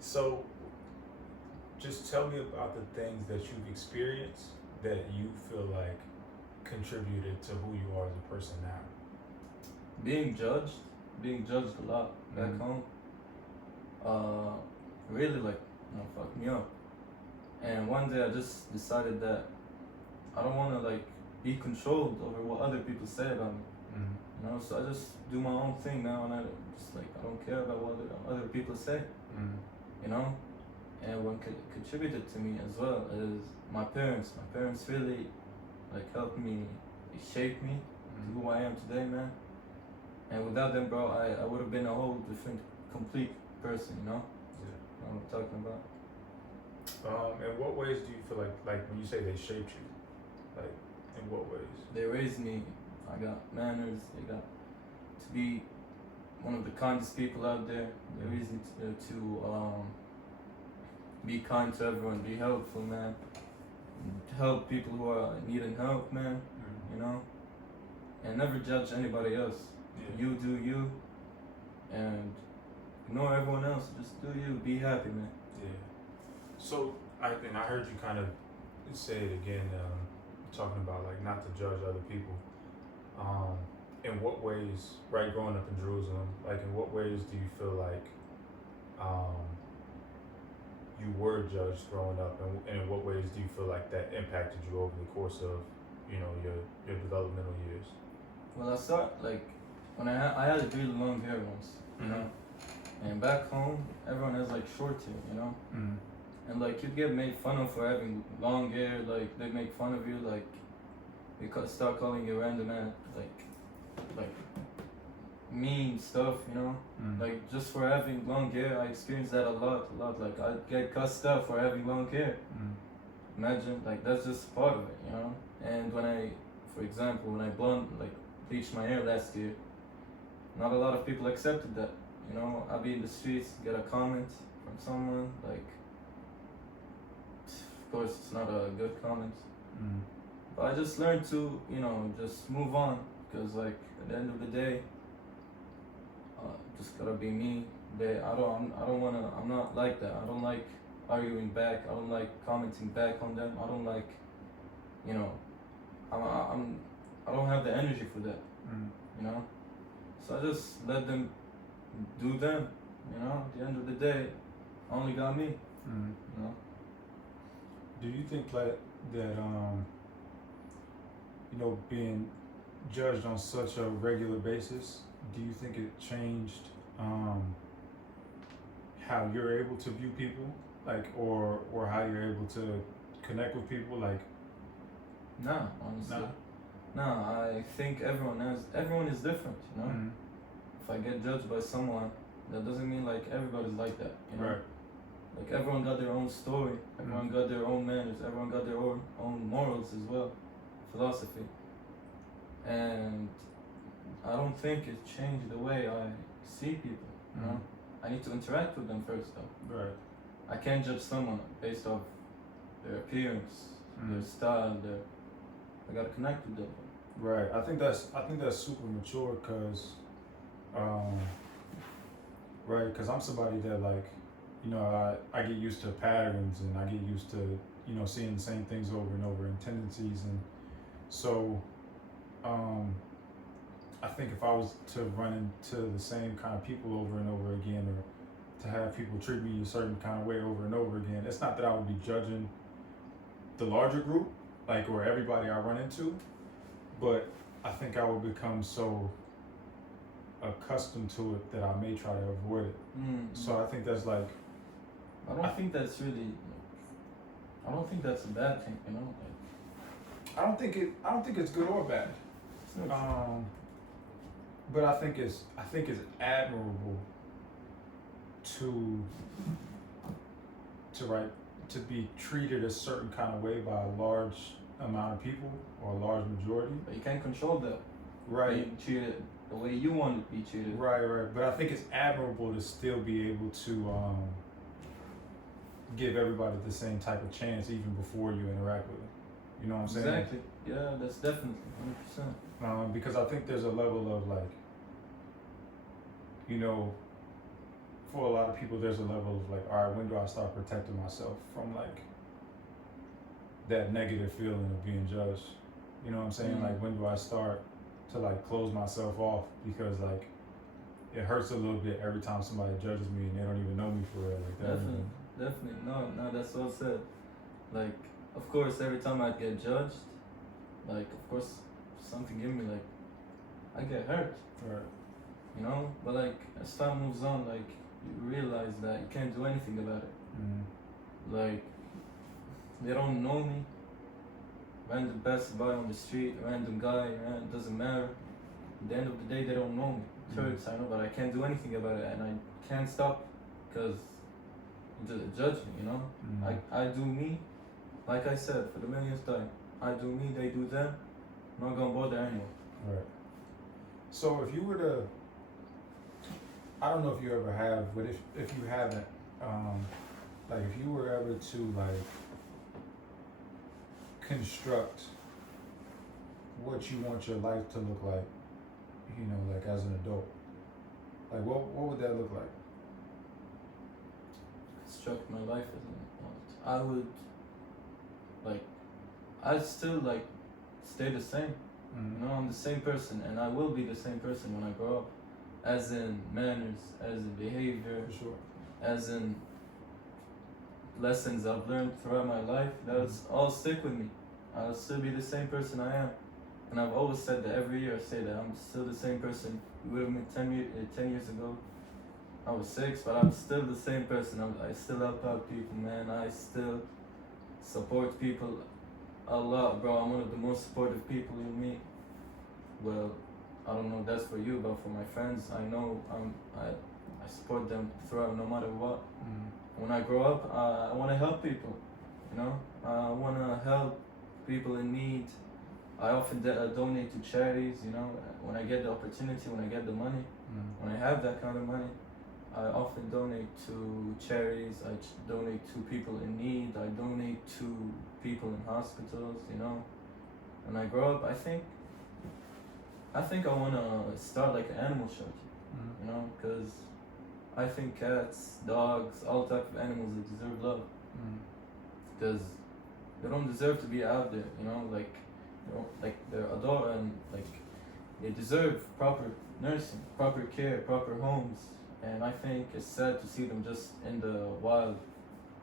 So, just tell me about the things that you've experienced that you feel like contributed to who you are as a person now. Being judged, being judged a lot back home, uh, really fucked me up. And one day I just decided that I don't want to be controlled over what other people say about me. So I just do my own thing now, and I just I don't care about what other people say. You know, and what contributed to me as well is my parents. My parents really helped me, shape me to who I am today, man. And without them, bro, I would have been a whole different, complete person. You know, Yeah. what I'm talking about. In what ways do you feel like when you say they shaped you, like in what ways? They raised me. I got manners. They got to be one of the kindest people out there. They raised me to be kind to everyone, be helpful, man. Help people who are needing help, man. You know, and never judge anybody else. Yeah. You do you, and ignore everyone else. Just do you. Be happy, man. Yeah. So I heard you kind of say it again, talking about not to judge other people. In what ways, right, growing up in Jerusalem, in what ways do you feel like you were judged growing up, and in what ways do you feel like that impacted you over the course of your developmental years? Well, I start when I had really long hair once, you know, and back home everyone has short hair, you know, and you get made fun of for having long hair. They make fun of you, they start calling you random ass, mean stuff, you know, just for having long hair. I experienced that a lot. I get cussed out for having long hair. Imagine, that's just part of it, you know. And for example, when I bleached my hair last year, not a lot of people accepted that. You know, I'll be in the streets, get a comment from someone, of course it's not a good comment. But I just learned to, just move on, because at the end of the day, just gotta be me. I'm not like that. I don't like arguing back. I don't like commenting back on them. I don't like, I don't have the energy for that. You know, so I just let them do them. You know, at the end of the day, I only got me. You know. Do you think that being judged on such a regular basis, do you think it changed how you're able to view people, or how you're able to connect with people, No, honestly. No, I think everyone is different, you know. If I get judged by someone, that doesn't mean everybody's like that, you know. Right. Everyone got their own story, everyone got their own manners, everyone got their own morals as well, philosophy. And I don't think it changed the way I see people, you know. I need to interact with them first though. Right. I can't judge someone based off their appearance, their style, I gotta connect with them. Right. I think that's super mature, cause right, cause I'm somebody that I get used to patterns, and I get used to seeing the same things over and over, and tendencies, and so I think if I was to run into the same kind of people over and over again, or to have people treat me a certain kind of way over and over again, it's not that I would be judging the larger group, or everybody I run into, but I think I would become so accustomed to it that I may try to avoid it. So I think that's I don't think that's really. I don't think that's a bad thing, you know. I don't think it's good or bad. But I think it's admirable to be treated a certain kind of way by a large amount of people, or a large majority. But you can't control that. Right. Being treated the way you want to be treated. Right. But I think it's admirable to still be able to give everybody the same type of chance even before you interact with them. You know what I'm saying? Exactly. Yeah, that's definitely 100%. Because I think there's a level of for a lot of people, there's a level of like, all right, when do I start protecting myself from like that negative feeling of being judged? You know what I'm saying? Mm. Like, when do I start to like close myself off because like it hurts a little bit every time somebody judges me and they don't even know me for real like that. Definitely. No, that's well said. Like, of course, every time I get judged, like, of course, something give me like, I get hurt. Right. You know, but like as time moves on, like you realize that you can't do anything about it. Mm-hmm. Like, they don't know me. Random passerby on the street, random guy, doesn't matter. At the end of the day, they don't know me. It hurts, I know, but I can't do anything about it, and I can't stop because you just judge me, you know? Mm-hmm. I do me, like I said, for the millionth time. I do me, they do them. I'm not gonna bother anyone. Right. So if you were to, I don't know if you ever have, but if you haven't, like if you were ever to like construct what you want your life to look like, you know, like as an adult, like what would that look like? Construct my life as an adult. I would, like, I'd still like stay the same. Mm-hmm. You know, I'm the same person, and I will be the same person when I grow up. As in manners, as in behavior, For sure. as in lessons I've learned throughout my life. That's all stick with me. I'll still be the same person I am. And I've always said that every year. I say that I'm still the same person. You would have met 10 years ago. I was 6, but I'm still the same person. I still help out people, man. I still support people a lot, bro. I'm one of the most supportive people you'll meet. Well, I don't know if that's for you, but for my friends, I know I support them throughout no matter what. Mm-hmm. When I grow up, I want to help people, you know? I want to help people in need. I often donate to charities, you know? When I get the opportunity, when I get the money, Mm-hmm. when I have that kind of money, I often donate to charities, donate to people in need, I donate to people in hospitals, you know? When I grow up, I think I want to start like an animal shelter, Mm-hmm. you know? Because I think cats, dogs, all type of animals, they deserve love. Because they don't deserve to be out there, you know? Like, you know, like they're adult and like they deserve proper nursing, proper care, proper homes. And I think it's sad to see them just in the wild,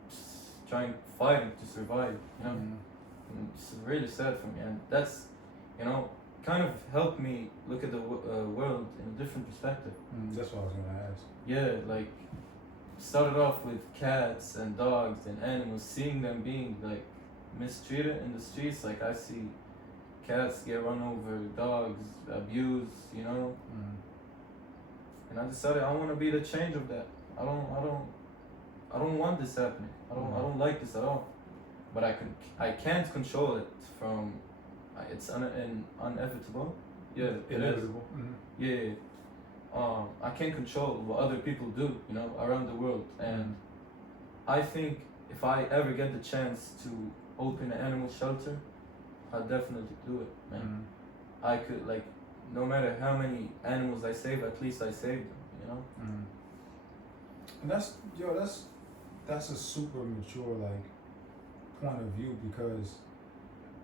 just fighting to survive, you know? Mm-hmm. And it's really sad for me, and that's, you know, kind of helped me look at the world in a different perspective. That's what I was gonna ask. Yeah, like started off with cats and dogs and animals, seeing them being like mistreated in the streets. Like I see cats get run over, dogs abused, you know. And I decided I want to be the change of that. I don't want this happening. I don't like this at all. But I can't control it from. It's inevitable. Yeah, Inevitable. it is. Yeah. I can't control what other people do, you know, around the world. And I think if I ever get the chance to open an animal shelter, I'll definitely do it, man. I could, like, no matter how many animals I save, at least I saved them, you know? And that's a super mature, like, point of view, because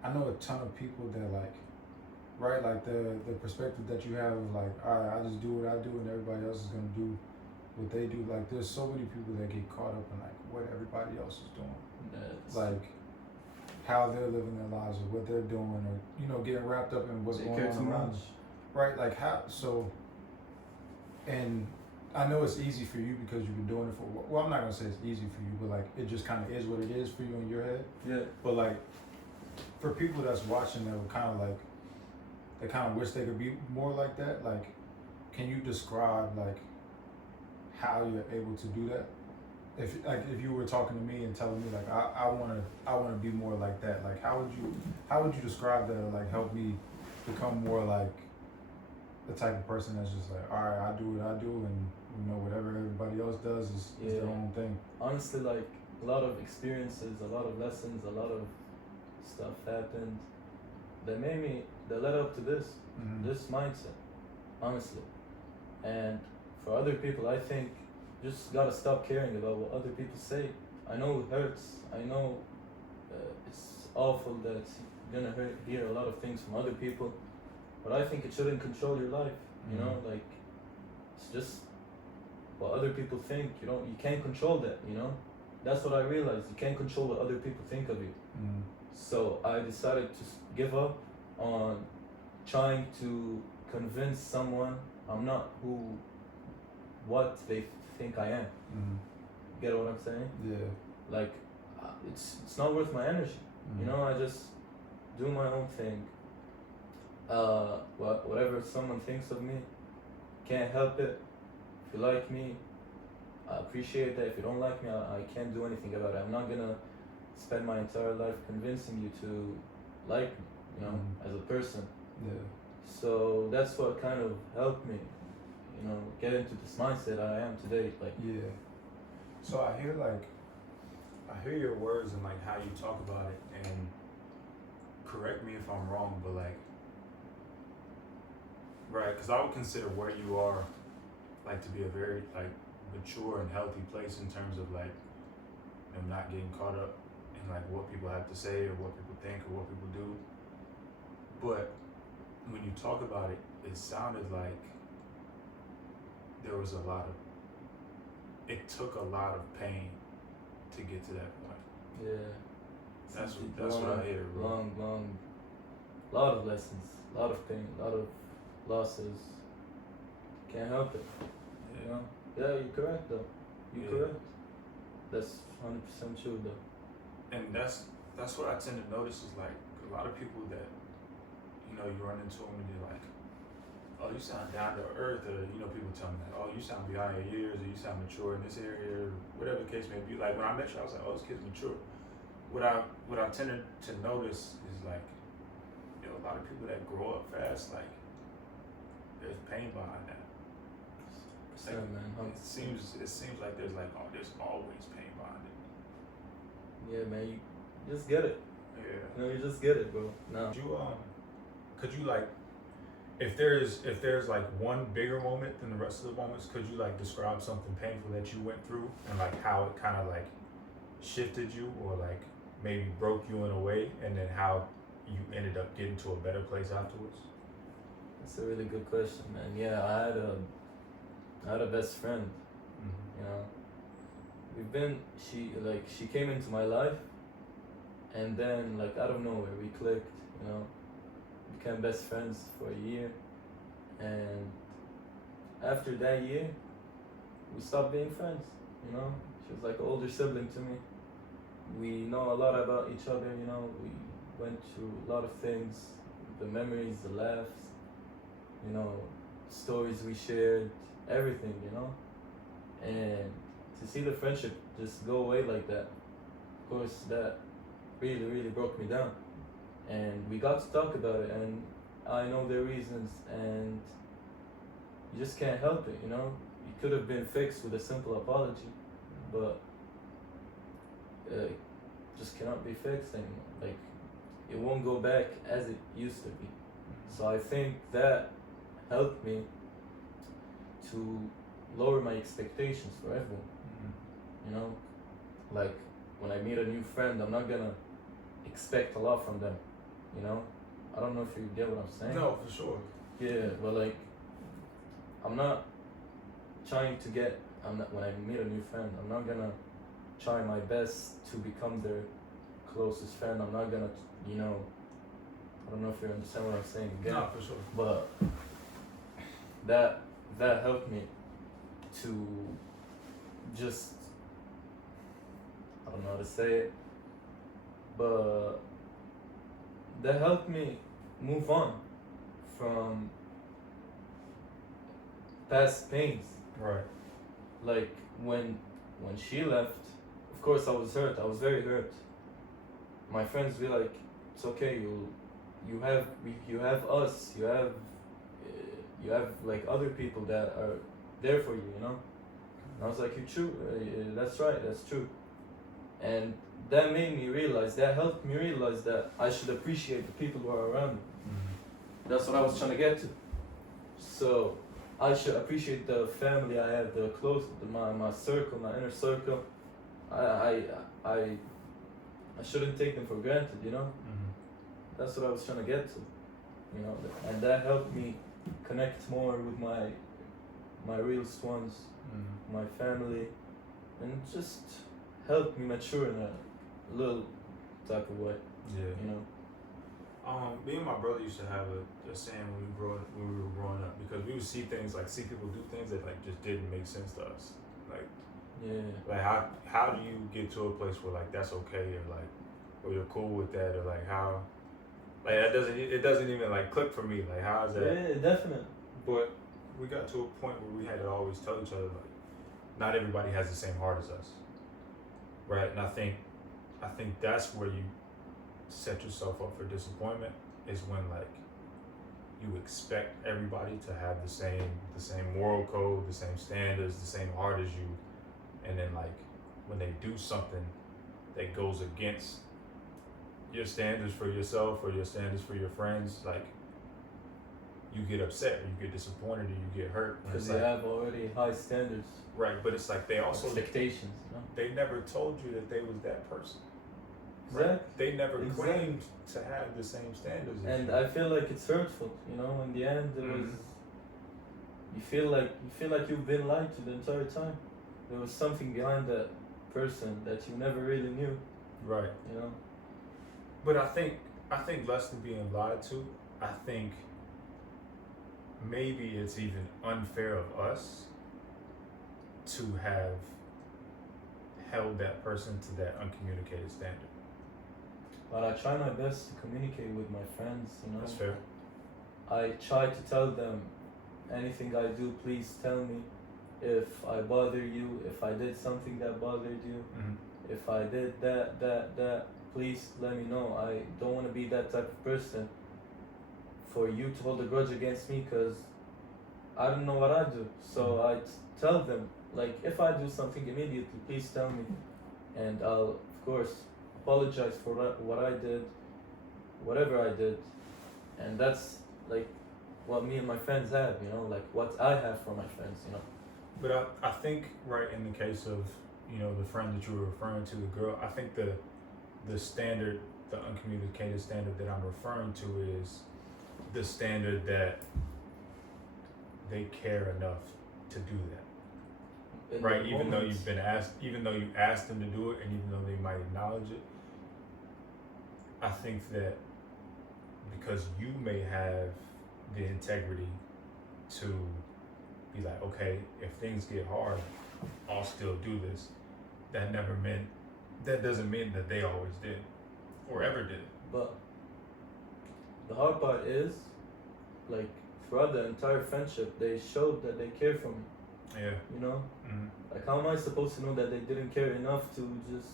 I know a ton of people that, like, right, like the perspective that you have of like, all right, I just do what I do and everybody else is gonna do what they do. Like, there's so many people that get caught up in like what everybody else is doing, like how they're living their lives or what they're doing, or, you know, getting wrapped up in what's going on around them. Right, like how so. And I know it's easy for you because you've been doing it for, well, I'm not gonna say it's easy for you, but like it just kind of is what it is for you in your head. Yeah. But like for people that's watching that were kind of like, they kind of wish they could be more like that. Like, can you describe like how you're able to do that? If you were talking to me and telling me like I wanna be more like that. Like how would you describe that, or like help me become more like the type of person that's just like, all right, I do what I do, and you know whatever everybody else does is their own thing. Honestly, like a lot of experiences, a lot of lessons, a lot of stuff happened that led up to this mindset, honestly. And for other people, I think just gotta stop caring about what other people say. I know it hurts. I know it's awful that you're gonna hear a lot of things from other people, but I think it shouldn't control your life. You know, like it's just what other people think. You can't control that. You know, that's what I realized. You can't control what other people think of you. So I decided to give up on trying to convince someone I'm not what they think I am. Get what I'm saying? Yeah. Like, it's not worth my energy. You know, I just do my own thing. Whatever someone thinks of me, can't help it. If you like me, I appreciate that. If you don't like me, I can't do anything about it. I'm not gonna spend my entire life convincing you to like me, you know, as a person. Yeah. So that's what kind of helped me, you know, get into this mindset I am today. Like, yeah. So I hear your words and like how you talk about it, and correct me if I'm wrong, but like, right? Because I would consider where you are, like, to be a very like mature and healthy place in terms of like them not getting caught up in like what people have to say or what people think or what people do. But when you talk about it, it sounded like there was it took a lot of pain to get to that point. yeah. That's what I hear, bro. Long, lot of lessons, lot of pain, lot of losses. Can't help it. You know? Yeah, you're correct though. You're correct. That's 100% true though. And that's what I tend to notice is like a lot of people that, you know, you run into them and you're like, oh, you sound down to earth, or, you know, people tell me like, oh, you sound behind your years, or you sound mature in this area, or whatever the case may be. Like when I met you, I was like, oh, this kid's mature. What I tended to notice is like, you know, a lot of people that grow up fast, like there's pain behind that. Like, man. it seems like there's always pain behind it. Yeah, man, you just get it. Yeah. No, you just get it, bro. No. Could you like, if there's like one bigger moment than the rest of the moments, could you like describe something painful that you went through and like how it kind of like shifted you or like maybe broke you in a way, and then how you ended up getting to a better place afterwards? That's a really good question, man. Yeah, I had a best friend. You know, she came into my life, and then like out of nowhere we clicked. You know, became best friends for a year, and after that year, we stopped being friends. You know, she was like an older sibling to me. We know a lot about each other. You know, we went through a lot of things, the memories, the laughs. You know, stories we shared, everything. You know, and to see the friendship just go away like that, of course, that really, really broke me down. And we got to talk about it, and I know their reasons, and you just can't help it, you know? It could have been fixed with a simple apology, but just cannot be fixed anymore. Like, it won't go back as it used to be. So I think that helped me to lower my expectations for everyone. You know, like when I meet a new friend, I'm not gonna expect a lot from them. You know, I don't know if you get what I'm saying. No, for sure. Yeah, but like, I'm not trying to get. When I meet a new friend, I'm not gonna try my best to become their closest friend. I'm not gonna, you know. I don't know if you understand what I'm saying. Again. No, for sure. But that helped me to just, I don't know how to say it, but that helped me move on from past pains. Right. Like when she left, of course I was hurt. I was very hurt. My friends be like, "It's okay. You have us. You have like other people that are there for you. You know." And I was like, "You're true. That's right. That's true." And that made me realize. That helped me realize that I should appreciate the people who are around me. That's what I was trying to get to. So I should appreciate the family I have, the close, my circle, my inner circle. I I I I shouldn't take them for granted, you know. Mm-hmm. That's what I was trying to get to, you know, and that helped me connect more with my real ones, Mm-hmm. my family, and just helped me mature in a little type of way, Yeah. you know. Me and my brother used to have a saying when we were growing up, because we would see things, like see people do things that like just didn't make sense to us. Like Yeah. how do you get to a place where like that's okay, or like, or you're cool with that, or like how, like that doesn't even like click for me. Like how is that? Yeah, definitely. But we got to a point where we had to always tell each other like, not everybody has the same heart as us, right? And I think that's where you set yourself up for disappointment, is when like you expect everybody to have the same moral code, the same standards, the same heart as you, and then like when they do something that goes against your standards for yourself or your standards for your friends, like you get upset, or you get disappointed, or you get hurt. And Because it's they like, have already high standards, right, but it's like they also, expectations, you know. they never told you that they was that person. Exactly. Right? They never Exactly. claimed to have the same standards as And you. I feel like it's hurtful, you know. In the end, it was. Mhm. You feel like you've been lied to the entire time. There was something behind that person that you never really knew, Right. you know. But I think less than being lied to, I think maybe it's even unfair of us to have held that person to that uncommunicated standard. But I try my best to communicate with my friends, you know. That's fair. I try to tell them anything I do, please tell me. If I bother you, if I did something that bothered you, Mm-hmm. if I did that, please let me know. I don't want to be that type of person for you to hold a grudge against me, because I don't know what I do. So I tell them, like, if I do something immediately, please tell me. And I'll, of course, apologize for what I did, whatever I did. And that's, like, what me and my friends have, you know, like, what I have for my friends, you know. But I think, right, in the case of, you know, the friend that you were referring to, the girl, I think the standard, the uncommunicated standard that I'm referring to is the standard that they care enough to do that. In Right, the even though moments. you've been asked, even though you asked them to do it, and even though they might acknowledge it, I think that because you may have the integrity to be like, okay, if things get hard, I'll still do this. That doesn't mean that they always did, or ever did. But the hard part is, like, throughout the entire friendship, they showed that they care for me, Yeah. you know? Mm-hmm. Like, how am I supposed to know that they didn't care enough to just.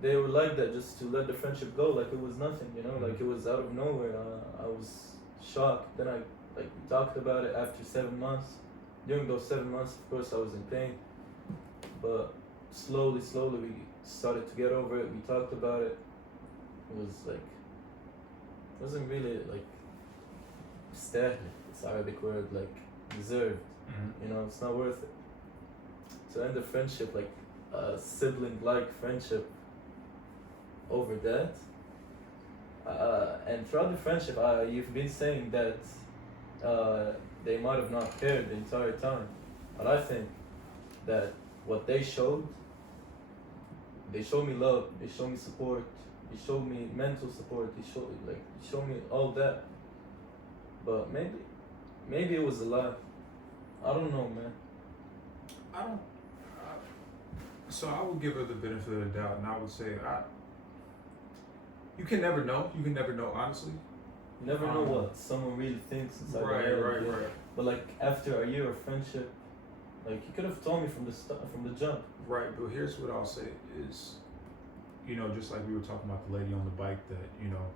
They were like that just to let the friendship go, like it was nothing, you know? Mhm. Like, it was out of nowhere. I was shocked. Then we talked about it after 7 months. During those 7 months, of course, I was in pain. But slowly, we started to get over it. We talked about it. It was like. It wasn't really like. Stahled, it's Arabic word, like, deserved. Mm-hmm. You know, it's not worth it. To end a friendship, like a sibling-like friendship, over that. And throughout the friendship, you've been saying that they might have not cared the entire time, but I think that what they showed me love, they showed me support, they showed me mental support, they showed me all that. But maybe it was a lie. I don't know, man. So I would give her the benefit of the doubt, and I would say, you can never know. You can never know, honestly. You never know what someone really thinks inside Right, their head. right, yeah. right. But like, after a year of friendship, like, you could have told me from the jump. Right, but here's what I'll say is, you know, just like we were talking about the lady on the bike, that, you know,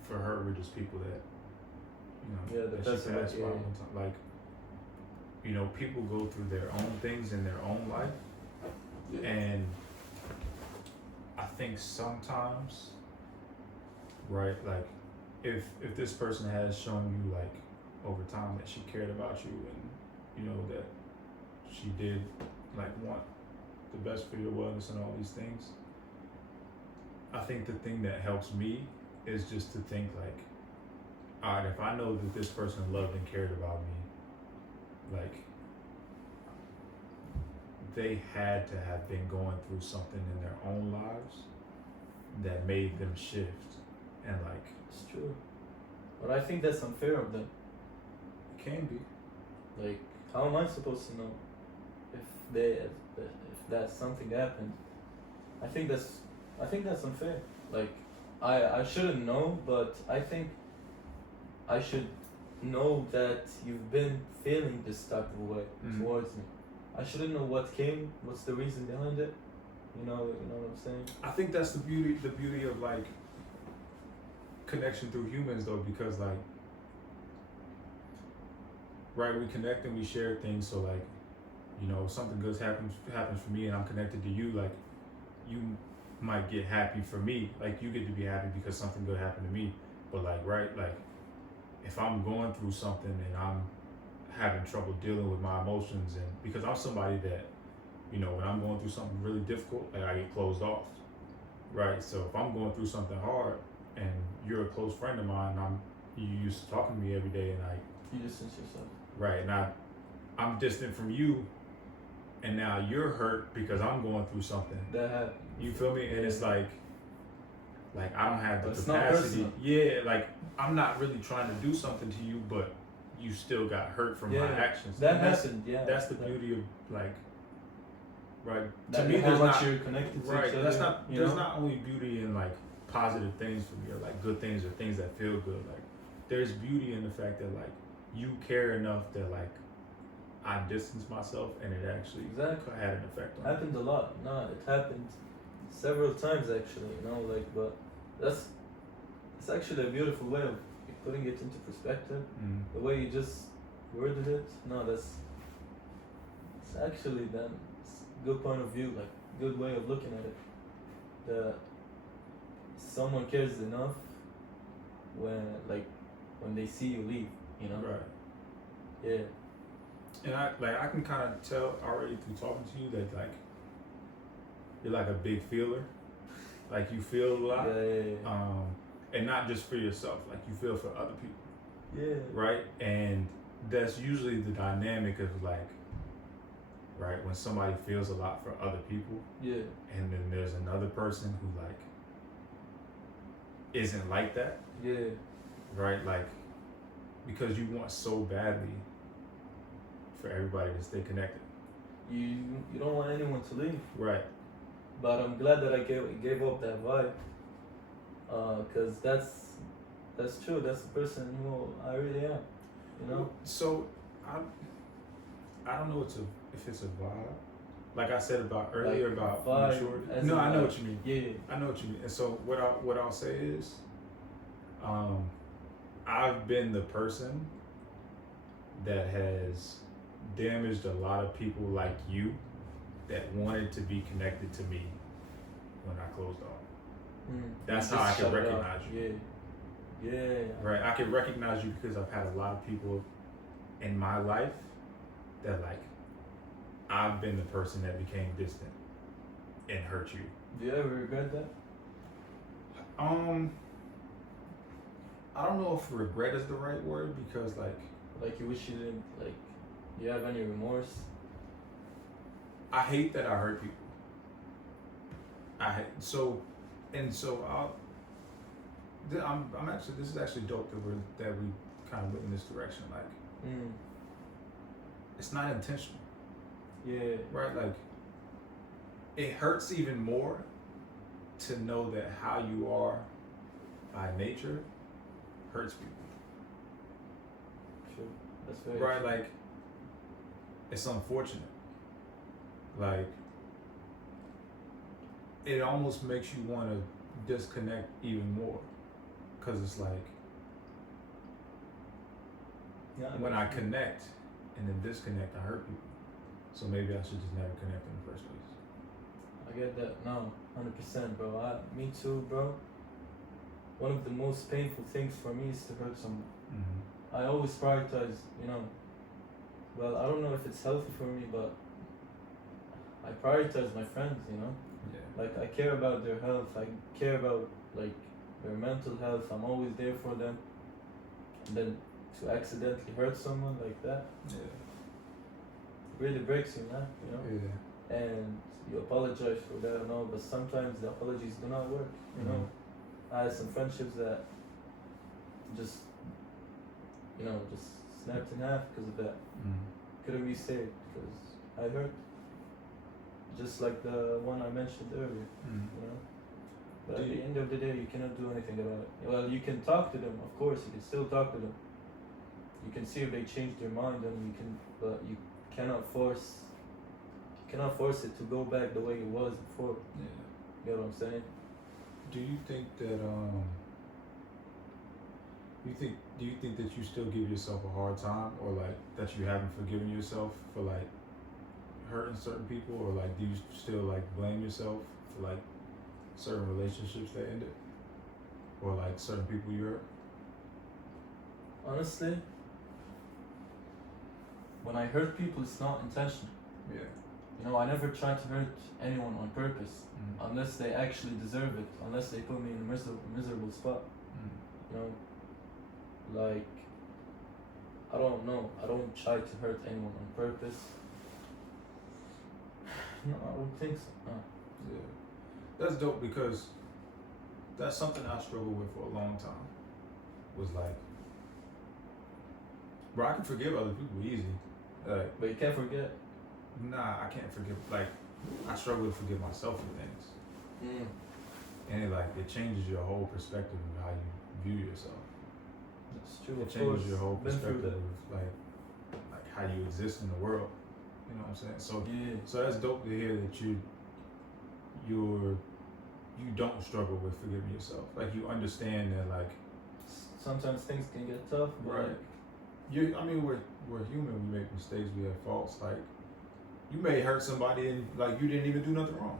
for her, we're just people that, you know, Yeah, the that she person passed that- by yeah. one time. Like, you know, people go through their own things in their own life, and I think sometimes, right, like, if this person has shown you like over time that she cared about you and you know that she did like want the best for your wellness and all these things. I think the thing that helps me is just to think like, all right, if I know that this person loved and cared about me, like they had to have been going through something in their own lives that made them shift and like It's true. But I think that's unfair of them. it can be. Like, how am I supposed to know if that something happened? I think that's unfair. Like, I shouldn't know, but I think I should know that you've been feeling this type of way towards me. I shouldn't know what's the reason behind it. You know what I'm saying? I think that's the beauty of like connection through humans though, because like right, we connect and we share things, so like, you know, something good happens for me and I'm connected to you, like you might get happy for me, like you get to be happy because something good happened to me. But like right, like if I'm going through something and I'm having trouble dealing with my emotions, and because I'm somebody that, you know, when I'm going through something really difficult, like I get closed off, right? So if I'm going through something hard and you're a close friend of mine, you used to talking to me every day, and You distance yourself. right, and I'm distant from you, and now you're hurt because I'm going through something. That happened. You feel me? And it's like I don't have the But it's not capacity. personal. Yeah, like I'm not really trying to do something to you, but you still got hurt from my actions. That And happened. Yeah. that's the beauty of like, right? That, To me, how there's much not you're connected to right. each other. That's not. You There's know? not only beauty in like positive things for me, or like good things, or things that feel good. Like there's beauty in the fact that like you care enough that like I distance myself, and it actually Exactly. had an effect on me. Happened a lot. No, it happened several times actually. You know, like, but it's actually a beautiful way of putting it into perspective. The way you just worded it. No, it's actually then good point of view, like good way of looking at it. That someone cares enough when they see you leave. You know. Right. Yeah. And I can kind of tell already through talking to you that like you're like a big feeler, like you feel a lot, Yeah. and not just for yourself, like you feel for other people, Yeah. right? And that's usually the dynamic of like, right, when somebody feels a lot for other people, Yeah. and then there's another person who like isn't like that, Yeah. right? Like because you want so badly for everybody to stay connected, You don't want anyone to leave. right? But I'm glad that I gave up that vibe, cause that's true. That's the person who I really am, you know. So I don't know if it's a vibe, like I said about earlier Like about vibe, maturity. as No, in I know like- what you mean. Yeah. I know what you mean. And so what I'll say is, I've been the person that has damaged a lot of people like you that wanted to be connected to me when I closed off. That's You how I just can shut it off. recognize you. Yeah. Right, I can recognize you because I've had a lot of people in my life that like I've been the person that became distant and hurt you. Do you ever regret that? I don't know if regret is the right word, because like You wish you didn't like. Do you have any remorse? I hate that I hurt people. I'm actually, this is actually dope that we kind of went in this direction. Like it's not intentional. Yeah. Right? Like, it hurts even more to know that how you are by nature hurts people. True. That's very Right? true. Like, it's unfortunate. Like, it almost makes you want to disconnect even more. Because it's like, Yeah, when I connect and then disconnect, I hurt people. So maybe I should just never connect in the first place. I get that. No, 100%, bro. Me too, bro. One of the most painful things for me is to hurt someone. I always prioritize, well, I don't know if it's healthy for me, but I prioritize my friends, Yeah. Like, I care about their health, I care about, like, their mental health, I'm always there for them. And then to accidentally hurt someone like that, Yeah. really breaks you, man, Yeah. And you apologize for that and all, but sometimes the apologies do not work, I had some friendships that just, just snapped in half because of that. Couldn't be saved because I hurt. Just like the one I mentioned earlier, But at the end of the day, you cannot do anything about it. Well, you can talk to them, of course, you can still talk to them. You can see if they change their mind, but you cannot force it to go back the way it was before. Yeah. You know what I'm saying? Do you think that do you think that you still give yourself a hard time, or like that you haven't forgiven yourself for like hurting certain people, or like do you still like blame yourself for like certain relationships that ended, or like certain people you hurt? Honestly, when I hurt people, it's not intentional. Yeah. I never try to hurt anyone on purpose, unless they actually deserve it, unless they put me in a miserable spot. Like, I don't know. I don't try to hurt anyone on purpose. No, I don't think so. No. Yeah. That's dope, because that's something I struggled with for a long time. Was like, bro, I can forgive other people easy. Like, But you can't forget. nah, I can't forgive. Like, I struggle to forgive myself for things, and it changes your whole perspective of how you view yourself. That's true. It Of changes course. your whole Been through perspective that. of like how you exist in the world. You know what I'm saying? So Yeah. so that's dope to hear that you don't struggle with forgiving yourself. Like, you understand that, like, Sometimes things can get tough. But right. We're human. We make mistakes. We have faults. Like, you may hurt somebody and like you didn't even do nothing wrong.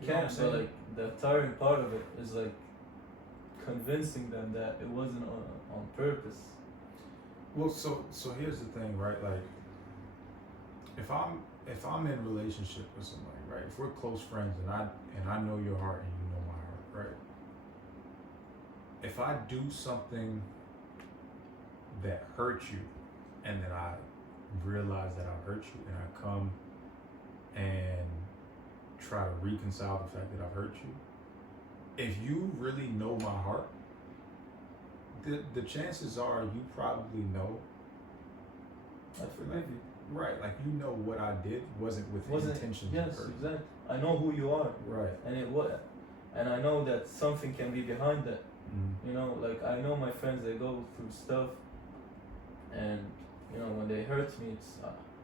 You know what I'm can't. saying? But like the tiring part of it is like convincing them that it wasn't on purpose. Well, so here's the thing, right? Like, if I'm in a relationship with somebody, right? If we're close friends and I know your heart and you know my heart, right? If I do something that hurts you, and then I realize that I hurt you, and I come and try to reconcile the fact that I've hurt you, if you really know my heart, the chances are you probably know. I forgive you. Right, like, you know what I did wasn't with the intention to Yes, hurt. exactly. I know who you are. Right. And I know that something can be behind that. Mm-hmm. Like, I know my friends, they go through stuff, and when they hurt me,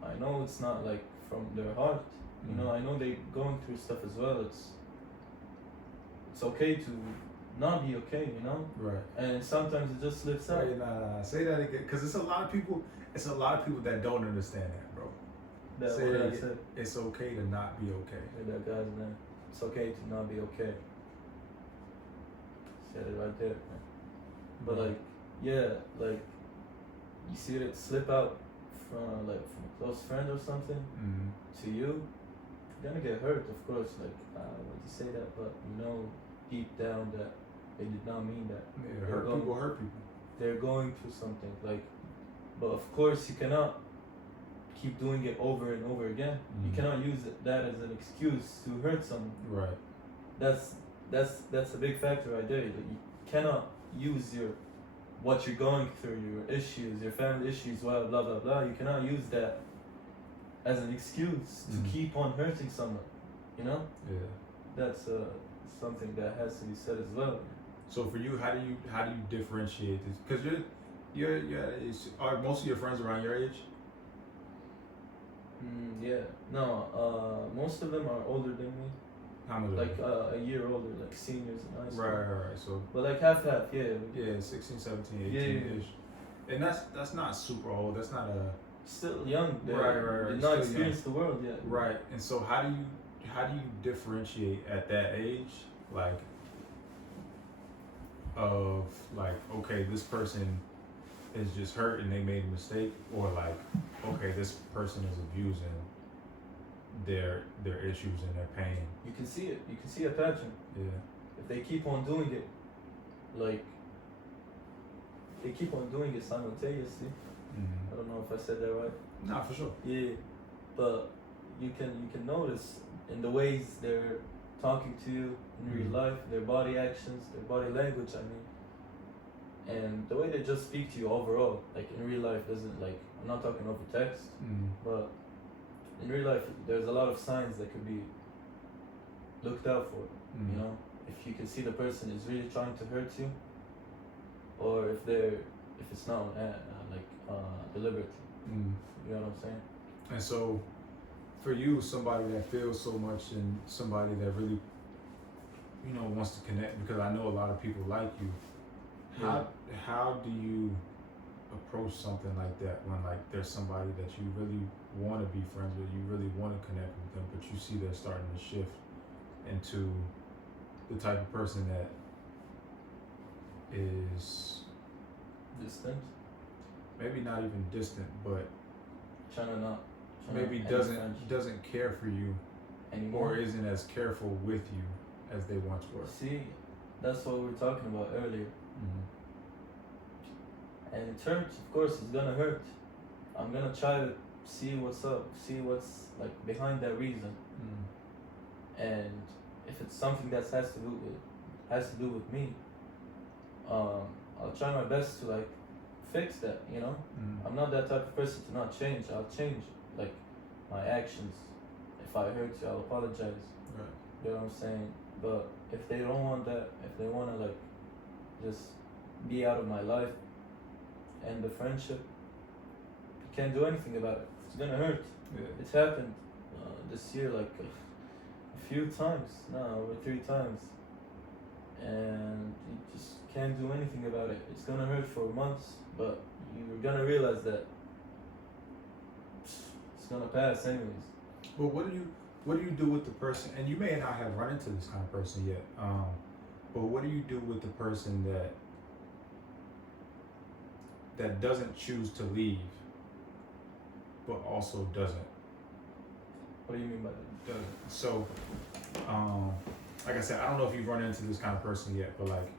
I know it's not like from their heart. I know they going through stuff as well. It's okay to not be okay, Right. And sometimes it just slips out. Wait, nah, say that again, because it's a lot of people that don't understand that, bro. That's Say what that I again. said. It's okay to not be okay. Hey, that guy's man. It's okay to not be okay. Said it right there, man. But like, yeah, like, you see it slip out from a close friend or something to you, you're gonna get hurt, of course. Like, I don't want to say that, but deep down that they did not mean that. Yeah, hurt people. They're going through something, like, but of course you cannot keep doing it over and over again. You cannot use that as an excuse to hurt someone. Right. That's a big factor right there. Like, you cannot use what you're going through, your issues, your family issues, blah blah blah blah. You cannot use that as an excuse to keep on hurting someone. Yeah. That's something that has to be said as well. So for you, how do you differentiate this? Because are most of your friends around your age? Yeah. No. Most of them are older than me. How much? Like a year older, like seniors in high school. Right. So. But like half, yeah. Yeah, 16, 17, 18-ish. And that's not super old. That's not a. Still young. Right. Did not experience the world yet. Right. And so how do you differentiate at that age, like, of like, okay, this person is just hurt and they made a mistake, or like, okay, this person is abusing their issues and their pain. You can see it. You can see a pattern. Yeah. If they keep on doing it, like they keep on doing it simultaneously. I don't know if I said that right. Nah, for sure. Yeah, but you can notice in the ways they're talking to you in real life, their body actions, their body language. I mean, and the way they just speak to you overall, like in real life, doesn't like I'm not talking over text, but in real life, there's a lot of signs that could be looked out for. You know, if you can see the person is really trying to hurt you, or if it's not deliberately. You know what I'm saying? And so, for you, somebody that feels so much and somebody that really, you know, wants to connect, because I know a lot of people like you. How do you approach something like that when like there's somebody that you really want to be friends with, you really want to connect with them, but you see they're starting to shift into the type of person that is distant? Maybe not even distant, but maybe doesn't care for you anymore, or isn't as careful with you as they once were. See, that's what we were talking about earlier. And it hurts, of course, it's gonna hurt. I'm gonna try to see what's up, see what's like behind that reason. And if it's something that has to do with me, I'll try my best to like fix that, you know? I'm not that type of person to not change. I'll change like my actions. If I hurt you, I'll apologize. Right. You know what I'm saying? But if they don't want that, if they want to like just be out of my life and the friendship, you can't do anything about it. It's gonna hurt. Yeah. It's happened this year like a few times now, over 3 times, and you just can't do anything about it. It's gonna hurt for months, but you're gonna realize that it's gonna pass anyways. But what do you do with the person? And you may not have run into this kind of person yet. But what do you do with the person that doesn't choose to leave, but also doesn't? What do you mean by that? Doesn't. So, like I said, I don't know if you've run into this kind of person yet, but like,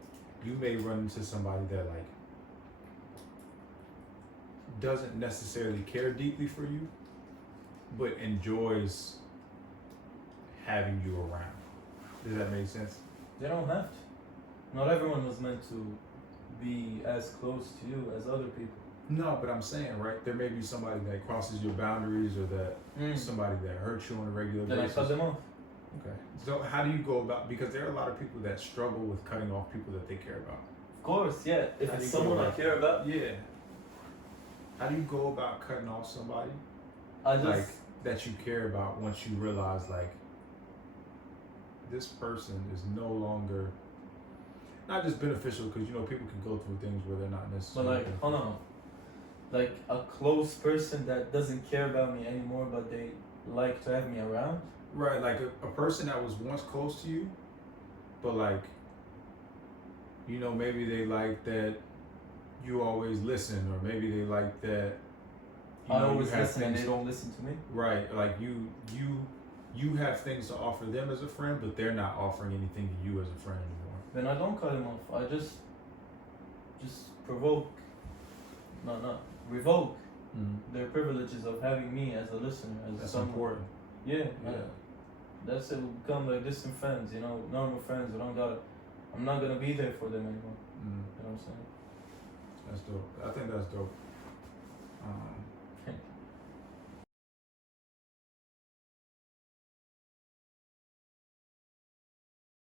you may run into somebody that like doesn't necessarily care deeply for you, but enjoys having you around. Does that make sense? They don't have to. Not everyone was meant to be as close to you as other people. No, but I'm saying, right, there may be somebody that crosses your boundaries or that somebody that hurts you on a regular Then basis. I cut them off. Okay. So how do you go about, because there are a lot of people that struggle with cutting off people that they care about. Of course, yeah. If How do it's you go someone I about care about, Yeah. How do you go about cutting off somebody I just like that you care about once you realize like this person is no longer not just beneficial, because you know people can go through things where they're not but necessarily like hold on. Like a close person that doesn't care about me anymore, but they like to have me around. Right, like a person that was once close to you, but like, you know, maybe they like that you always listen, or maybe they like that I always listen and they don't listen to me. Right, like you have things to offer them as a friend, but they're not offering anything to you as a friend anymore. Then I don't cut them off. I just revoke their privileges of having me as a listener, as That's someone. important. Yeah. Yeah. That's it. We become like distant friends, you know, normal friends. I'm not gonna be there for them anymore. You know what I'm saying? That's dope. I think that's dope.